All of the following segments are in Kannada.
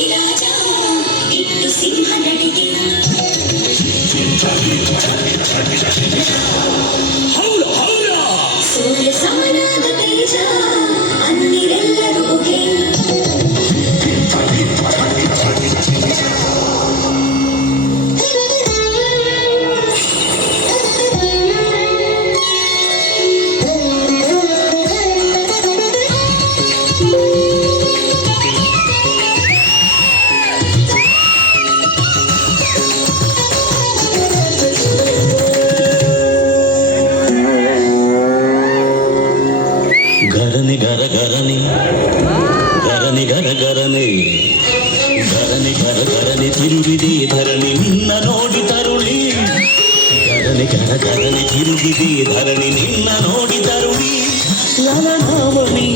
ಅಧಿರಾಜ ಇಟ್ಟು ಸಿಂಹ ನಡಿಗೆ ಸೂರ್ಯ ಸಮನಾದ ತೇಜ ಅಂದಿರೆಲ್ಲರೂ ಹೊಗೆ ಗರನೆ ಗರ ಗರನೆ ಗರನೆ ಗರ ಗರನೆ ಗರನೆ ಗರ ಗರನೆ ತಿರುಗಿದೆ ಧರಣಿ ನಿನ್ನ ನೋಡಿ ತರುಳಿ ಗರನೆ ಗರ ಗರನೆ ತಿರುಗಿದೆ ಧರಣಿ ನಿನ್ನ ನೋಡಿ ತರುಳಿ ಲಲನಾಮಣಿ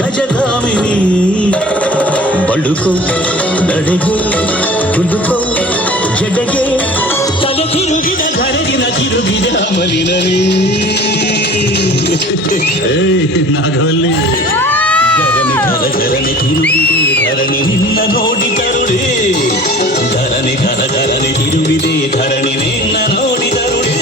ಗಜಗಾಮಿನಿ ಬಳುಕೋ ನಡೆಗೋ ಹುಡುಕೋ ಜಡೆಗೆ ತಲೆ ತಿರುಗಿದ ಧರಗಿನ ತಿರುಗಿದ ಅಮಲಿನರೇ ನಾಗವಲ್ಲಿ ಗರನೆ ಗರ ಗರನೆ ತಿರುಗಿದೆ ಧರಣಿ ನಿನ್ನ ನೋಡಿ ತರುಳೆ ಗರನೆ ಗರ ಗರನೆ ತಿರುಗಿದೆ ಧರಣಿ ನಿನ್ನ ನೋಡಿ ತರುಳೆ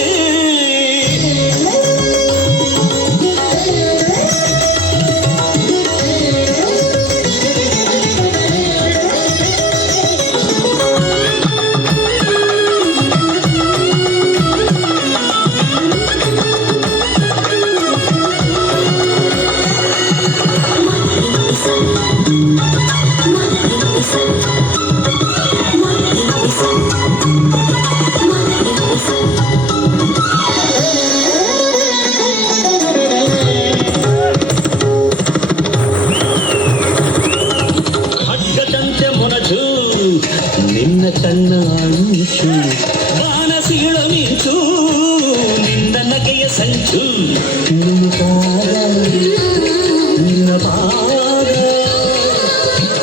ನಿನ್ನ ಕಣ್ಣ ಅಂಚು ಬಾನಸೀಳ ಮಿಂಚು ನಿನ್ನ ನಗೆಯ ಸಂಚು ನಿನ್ನ ಪಾದ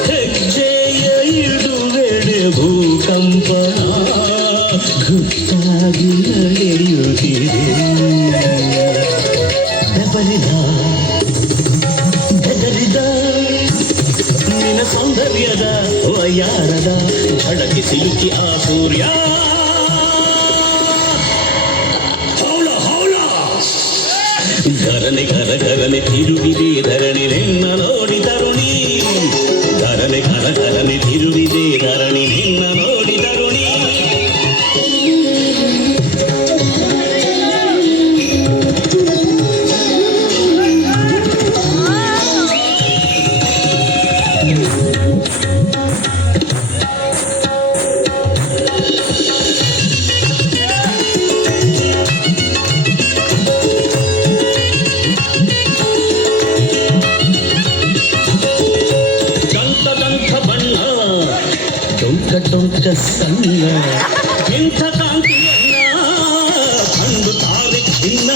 ಹೆಜ್ಜೆಯ ಇಡುವೆಡೆ ಭೂಕಂಪನ ಗುಟ್ಟಾಗಿ ನಡೆಯುತ್ತಿದೆ ಬೆದರಿದ ನಿನ್ನ ಸೌಂದರ್ಯದ ವಯಾರದ ಝಡಕಿ ಸಿಲುಕಿ ಆ ಸೂರ್ಯ ಹೌಳ ಹೌಳ ಧರಣಿ ಗರ ಗರನೆ ತಿರುಗಿದೆ ಧರಣಿ ನಿನ್ನ ನೋಡಿ ತರುಣಿ ಧರಣಿ ಗರ ಗರನೆ ತಿರುಗಿದೆ ಧರಣಿ ನಿನ್ನ ನೋಡಿ ತರುಣಿ ಟೊಂಕ ಸಣ್ಣ ಇಂಥ ಕಾಂತಿಯನ್ನ ಕಂಡು ತಾರೆ ಚಿನ್ನ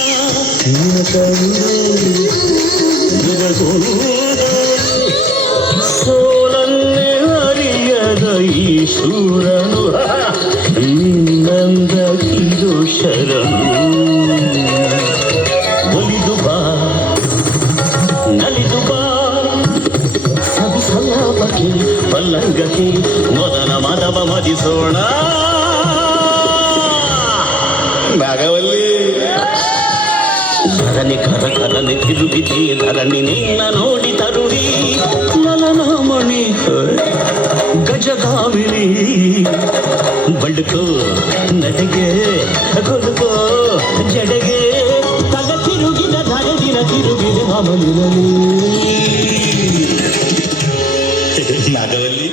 ಸೋಲನ್ನೇ ಅರಿಯದ ಈ ಶೂರನು ಇನ್ನಂದ ಕಿದು ಶರಣು ಒಲಿದು ಬಾ ನಲಿದು ಬಾ ಸಲ್ಲಾಪಕ್ಕೆ ಪಲ್ಲಂಗಕ್ಕೆ ಮೊದಲ ಮದವ ಮದಿಸೋಣ ನಾಗವಲ್ಲಿ ಧರಣಿ ಕರ ಕರನೆ ತಿರುಗಿದೆ ಧರಣಿ ನಿನ್ನ ನೋಡಿ ತರುಳಿ ಲಲನಾಮಣಿ ಗಜಗಾಮಿನಿ ಬಳುಕೋ ನಡೆಗೆ ಕೊಡುಕೋ ಜಡೆಗೆ ತಗ ತಿರುಗಿದ ಧರದಿನ ತಿರುಗಿದ ಅಮಲಿನಲ್ಲಿ ನಾಗವಲ್ಲಿ